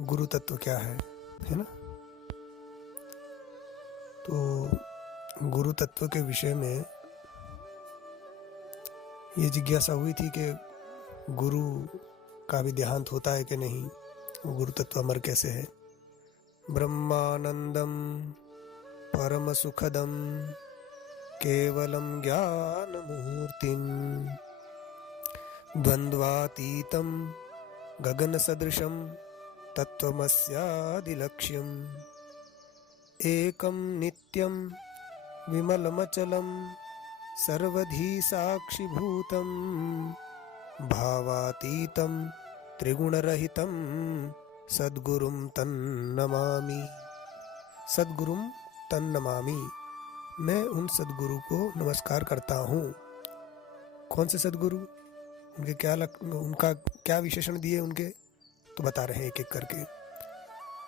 गुरु तत्व क्या है ना। तो गुरु तत्व के विषय में ये जिज्ञासा हुई थी कि गुरु का भी देहांत होता है कि नहीं, वो गुरु तत्व अमर कैसे है। ब्रह्मानंदम परम सुखदम केवलम ज्ञान मूर्तिम द्वंद्वातीतम गगन सदृशम तत्वमस्यादिलक्ष्यम एकम नित्यम विमलमचलम सर्वधी साक्षिभूतम भावातीतम त्रिगुणरहितम सद्गुरुम तन्नमामि। सद्गुरुम तन्नमामि, मैं उन सद्गुरु को नमस्कार करता हूँ। कौन से सद्गुरु, उनके उनका क्या विशेषण दिए उनके, तो बता रहे हैं एक एक करके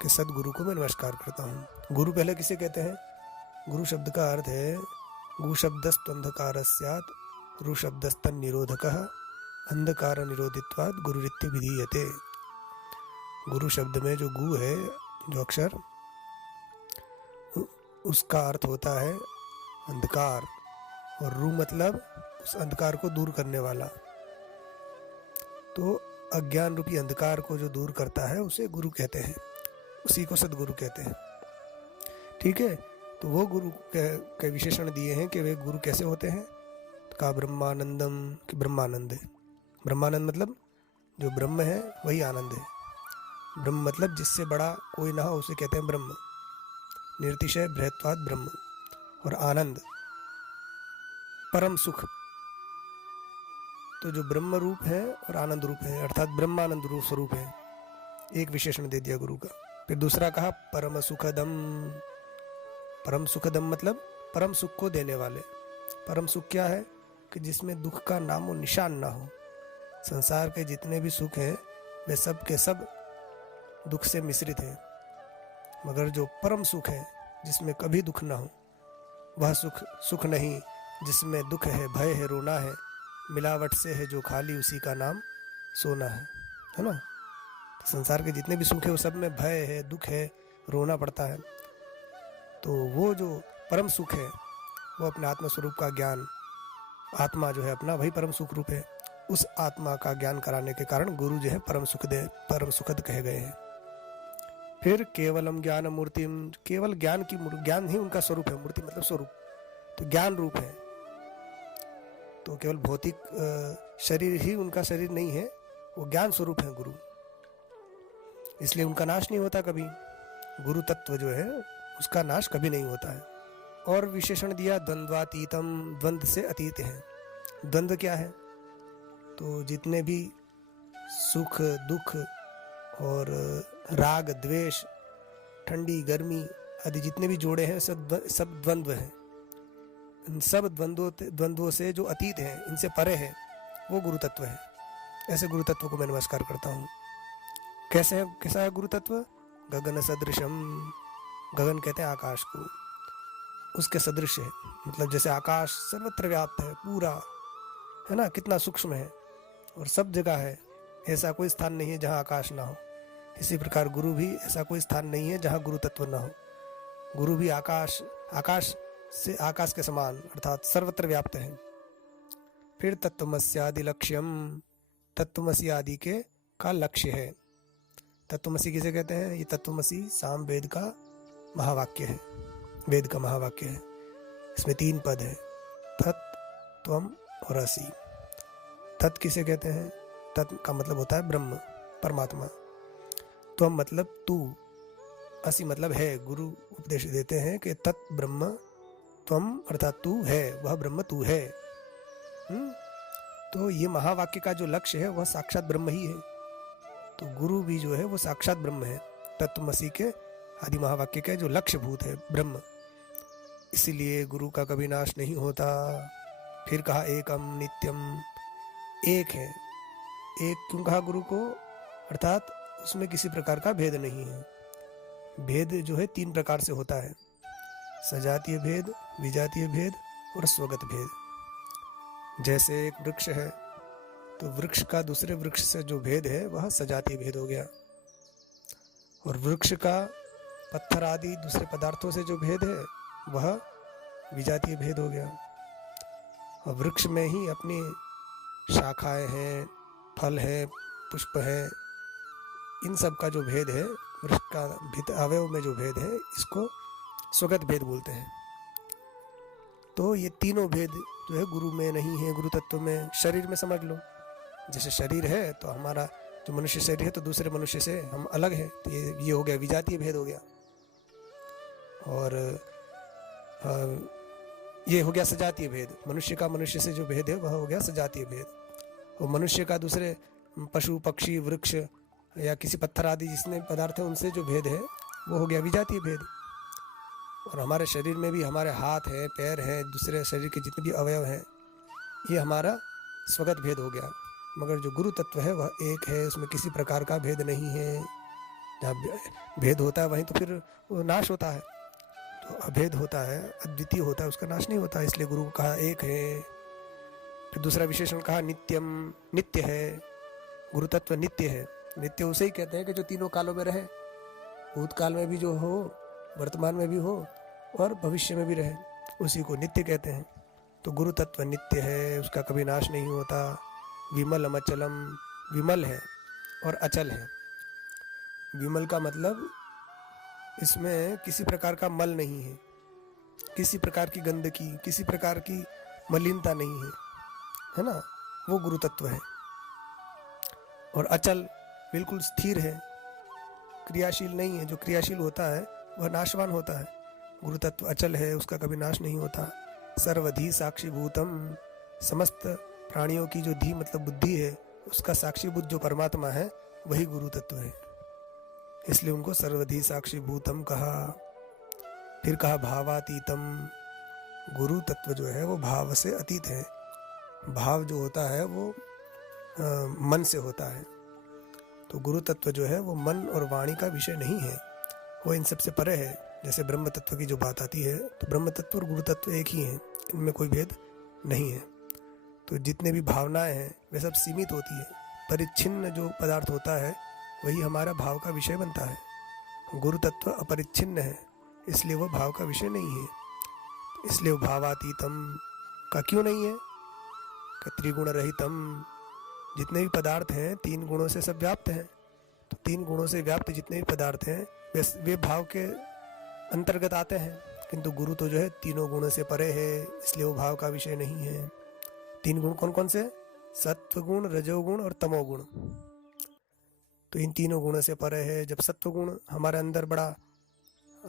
कि सद्गुरु को मैं नमस्कार करता हूँ। गुरु पहले किसे कहते हैं? गुरु शब्द का अर्थ है गु शब्दस्तंधकार स्यात् रु शब्दस्तन निरोधकः अंधकार निरोधित्वात् गुरुरित्य विधीयते। गुरु शब्द में जो गु है, जो अक्षर, उसका अर्थ होता है अंधकार, और रू मतलब उस अंधकार को दूर करने वाला। तो अज्ञान रूपी अंधकार को जो दूर करता है उसे गुरु कहते हैं, उसी को सद्गुरु कहते हैं। ठीक है, तो वो गुरु के विशेषण दिए हैं कि वे गुरु कैसे होते हैं। तो कहा ब्रह्मानंदम, कि ब्रह्मानंद है। ब्रह्मानंद मतलब जो ब्रह्म है वही आनंद है। ब्रह्म मतलब जिससे बड़ा कोई ना हो उसे कहते हैं ब्रह्म। निर्तिशय बृहत्वाद ब्रह्म। और आनंद परम सुख, तो जो ब्रह्म रूप है और आनंद रूप है, अर्थात ब्रह्मानंद रूप स्वरूप है। एक विशेषण दे दिया गुरु का। फिर दूसरा कहा परम सुखदम। परम सुखदम मतलब परम सुख को देने वाले। परम सुख क्या है? कि जिसमें दुख का नामो निशान ना हो। संसार के जितने भी सुख हैं वे सब के सब दुख से मिश्रित हैं, मगर जो परम सुख है जिसमें कभी दुख ना हो, वह सुख नहीं जिसमें दुख है, भय है, रोना है, मिलावट से है जो खाली, उसी का नाम सोना है ना। तो संसार के जितने भी सुख है वो सब में भय है, दुख है, रोना पड़ता है। तो वो जो परम सुख है वो अपने आत्मा स्वरूप का ज्ञान, आत्मा जो है अपना वही परम सुख रूप है। उस आत्मा का ज्ञान कराने के कारण गुरु जो है परम सुखद कहे गए हैं। फिर केवलम ज्ञान मूर्तिम, केवल ज्ञान ज्ञान ही उनका स्वरूप है। मूर्ति मतलब स्वरूप, तो ज्ञान रूप है। तो केवल भौतिक शरीर ही उनका शरीर नहीं है, वो ज्ञान स्वरूप है गुरु, इसलिए उनका नाश नहीं होता कभी। गुरु तत्व जो है उसका नाश कभी नहीं होता है। और विशेषण दिया द्वंद्वातीतम, द्वंद्व से अतीत है। द्वंद्व क्या है? तो जितने भी सुख दुख और राग द्वेष, ठंडी गर्मी आदि जितने भी जोड़े हैं सब द्वंद्व हैं। इन सब द्वंद्वों से जो अतीत है, इनसे परे है, वो गुरु तत्व है। ऐसे गुरु तत्व को मैं नमस्कार करता हूँ। कैसा है गुरु तत्व? गगन सदृशम, गगन कहते हैं आकाश को, उसके सदृश है। मतलब जैसे आकाश सर्वत्र व्याप्त है, पूरा है ना, कितना सूक्ष्म है और सब जगह है, ऐसा कोई स्थान नहीं है जहाँ आकाश ना हो। इसी प्रकार गुरु भी ऐसा कोई स्थान नहीं है जहाँ गुरु तत्व ना हो। गुरु भी आकाश से आकाश के समान अर्थात सर्वत्र व्याप्त है। फिर तत्वमस्यादि लक्ष्यम, तत्वमसी आदि के का लक्ष्य है। तत्वमसी किसे कहते हैं? ये तत्वमसी साम वेद का महावाक्य है, वेद का महावाक्य है। इसमें 3 पद है, तत्, त्वम और असि। तत् किसे कहते हैं? तत् का मतलब होता है ब्रह्म, परमात्मा। त्वम मतलब तू, असि मतलब है। गुरु उपदेश देते हैं कि तत् ब्रह्म, त्वम अर्थात तू है, वह ब्रह्म तू है। तो ये महावाक्य का जो लक्ष्य है वह साक्षात ब्रह्म ही है। तो गुरु भी जो है वो साक्षात ब्रह्म है। तत्वमसी के आदि महावाक्य का जो लक्ष्य भूत है ब्रह्म, इसीलिए गुरु का कभी नाश नहीं होता। फिर कहा एकम नित्यम, एक है। एक क्यों कहा गुरु को? अर्थात उसमें किसी प्रकार का भेद नहीं है। भेद जो है 3 प्रकार से होता है, सजातीय भेद, विजातीय भेद और स्वगत भेद। जैसे एक वृक्ष है तो वृक्ष का दूसरे वृक्ष से जो भेद है वह सजातीय भेद हो गया। और वृक्ष का पत्थर आदि दूसरे पदार्थों से जो भेद है वह विजातीय भेद हो गया। और वृक्ष में ही अपनी शाखाएं हैं, फल है, पुष्प है, इन सब का जो भेद है, वृक्ष का अवयव में जो भेद है, इसको स्वगत भेद बोलते हैं। तो ये तीनों भेद जो है गुरु में नहीं है। गुरु तत्व में शरीर में समझ लो, जैसे शरीर है तो हमारा जो मनुष्य शरीर है तो दूसरे मनुष्य से हम अलग हैं, तो ये हो गया विजातीय भेद हो गया। और ये हो गया सजातीय भेद। मनुष्य का मनुष्य से जो भेद है वह हो गया सजातीय भेद। और मनुष्य का दूसरे पशु पक्षी वृक्ष या किसी पत्थर आदि जितने पदार्थ हैं उनसे जो भेद है वो हो गया विजातीय भेद। और हमारे शरीर में भी हमारे हाथ है, पैर है, दूसरे शरीर के जितने भी अवयव हैं, ये हमारा स्वगत भेद हो गया। मगर जो गुरु तत्व है वह एक है, उसमें किसी प्रकार का भेद नहीं है। जहाँ भेद होता है वहीं तो फिर वो नाश होता है। तो अभेद होता है, अद्वितीय होता है, उसका नाश नहीं होता। इसलिए गुरु को कहा एक है। फिर दूसरा विशेषण कहा नित्यम, नित्य है। गुरु तत्व नित्य है। नित्य उसे ही कहते हैं कि जो तीनों कालों में रहे, भूतकाल में भी जो हो, वर्तमान में भी हो और भविष्य में भी रहे, उसी को नित्य कहते हैं। तो गुरु तत्व नित्य है, उसका कभी नाश नहीं होता। विमलम अचलम, विमल है और अचल है। विमल का मतलब इसमें किसी प्रकार का मल नहीं है, किसी प्रकार की गंदगी, किसी प्रकार की मलिनता नहीं है ना, वो गुरु तत्व है। और अचल बिल्कुल स्थिर है, क्रियाशील नहीं है। जो क्रियाशील होता है वह नाशवान होता है। गुरु तत्व अचल है, उसका कभी नाश नहीं होता। सर्वधि साक्षीभूतम, समस्त प्राणियों की जो धी मतलब बुद्धि है, उसका साक्षीभूत जो परमात्मा है वही गुरु तत्व है। इसलिए उनको सर्वधि साक्षीभूतम कहा। फिर कहा भावातीतम, गुरु तत्व जो है वो भाव से अतीत है। भाव जो होता है वो मन से होता है। तो गुरु तत्व जो है वो मन और वाणी का विषय नहीं है, वो इन सबसे परे है। जैसे ब्रह्म तत्व की जो बात आती है तो ब्रह्म तत्व और गुरु तत्व एक ही हैं, इनमें कोई भेद नहीं है। तो जितने भी भावनाएं हैं वे सब सीमित होती है। परिच्छिन्न जो पदार्थ होता है वही हमारा भाव का विषय बनता है। गुरु तत्व अपरिच्छिन्न है, इसलिए वो भाव का विषय नहीं है। इसलिए वो भावातीतम का क्यों नहीं है? त्रिगुण रहितम, जितने भी पदार्थ हैं तीन गुणों से सब व्याप्त हैं। तो तीन गुणों से व्याप्त जितने भी पदार्थ हैं वे भाव के अंतर्गत आते हैं। किंतु गुरु तो जो है तीनों गुणों से परे है, इसलिए वो भाव का विषय नहीं है। तीन गुण कौन कौन से? सत्व गुण, रजोगुण और तमोगुण। तो इन तीनों गुणों से परे है। जब सत्व गुण हमारे अंदर बड़ा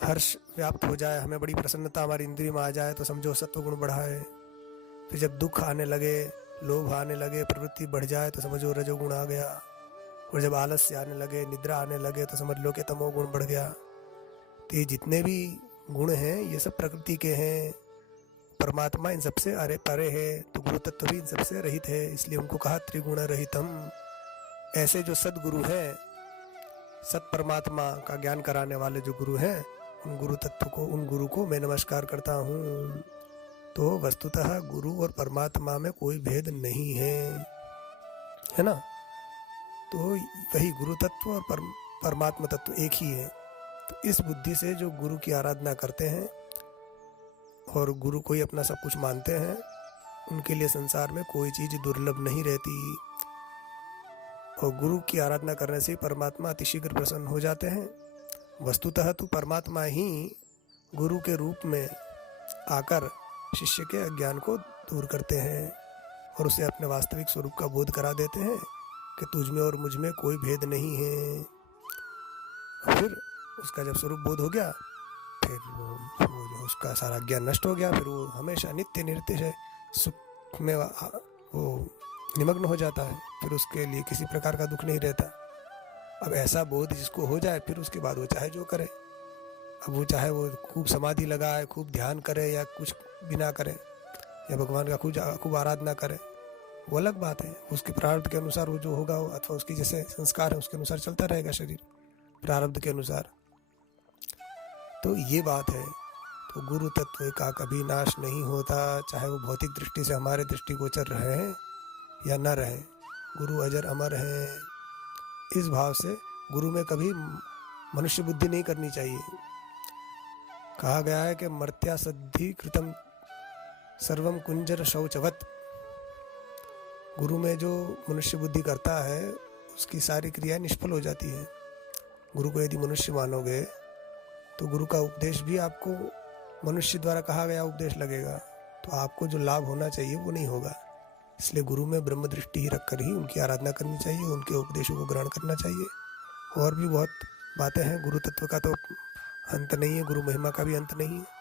हर्ष व्याप्त हो जाए, हमें बड़ी प्रसन्नता हमारी इंद्रिय में आ जाए, तो समझो सत्व गुण बढ़ा है। फिर जब दुख आने लगे, लोभ आने लगे, प्रवृत्ति बढ़ जाए, तो समझो रजोगुण आ गया। और जब आलस्य आने लगे, निद्रा आने लगे, तो समझ लो कि तमोगुण बढ़ गया। तो ये जितने भी गुण हैं ये सब प्रकृति के हैं। परमात्मा इन सबसे अरे परे है, तो गुरु तत्व भी इन सबसे रहित है, इसलिए उनको कहा त्रिगुण रहितम। ऐसे जो सदगुरु हैं, सत परमात्मा का ज्ञान कराने वाले जो गुरु हैं, उन गुरु तत्व को, उन गुरु को मैं नमस्कार करता हूँ। तो वस्तुतः गुरु और परमात्मा में कोई भेद नहीं है ना। तो वही गुरु तत्व और परमात्मा तत्व एक ही है। तो इस बुद्धि से जो गुरु की आराधना करते हैं और गुरु को ही अपना सब कुछ मानते हैं, उनके लिए संसार में कोई चीज़ दुर्लभ नहीं रहती। और गुरु की आराधना करने से परमात्मा अतिशीघ्र प्रसन्न हो जाते हैं। वस्तुतः तो परमात्मा ही गुरु के रूप में आकर शिष्य के अज्ञान को दूर करते हैं और उसे अपने वास्तविक स्वरूप का बोध करा देते हैं कि तुझ में और मुझ में कोई भेद नहीं है। फिर उसका जब स्वरूप बोध हो गया, फिर वो जो उसका सारा ज्ञान नष्ट हो गया, फिर वो हमेशा नित्य निर्तिशय सुख में वो निमग्न हो जाता है। फिर उसके लिए किसी प्रकार का दुख नहीं रहता। अब ऐसा बोध जिसको हो जाए, फिर उसके बाद वो चाहे जो करे। अब वो चाहे वो खूब समाधि लगाए, खूब ध्यान करे, या कुछ भी ना करे, या भगवान का खूब आराधना करे, वो अलग बात है। उसके प्रारब्ध के अनुसार वो जो होगा, अथवा उसकी जैसे संस्कार है उसके अनुसार चलता रहेगा शरीर, प्रारब्ध के अनुसार। तो ये बात है। तो गुरु तत्व का कभी नाश नहीं होता, चाहे वो भौतिक दृष्टि से हमारे दृष्टिगोचर रहे हैं या न रहे। गुरु अजर अमर है। इस भाव से गुरु में कभी मनुष्य बुद्धि नहीं करनी चाहिए। कहा गया है कि मर्त्या सद्धि कृतम सर्वम कुंजर शौचवत। गुरु में जो मनुष्य बुद्धि करता है उसकी सारी क्रियाएं निष्फल हो जाती है। गुरु को यदि मनुष्य मानोगे तो गुरु का उपदेश भी आपको मनुष्य द्वारा कहा गया उपदेश लगेगा, तो आपको जो लाभ होना चाहिए वो नहीं होगा। इसलिए गुरु में ब्रह्म दृष्टि ही रखकर ही उनकी आराधना करनी चाहिए, उनके उपदेशों को ग्रहण करना चाहिए। और भी बहुत बातें हैं। गुरु तत्व का तो अंत नहीं है, गुरु महिमा का भी अंत नहीं है।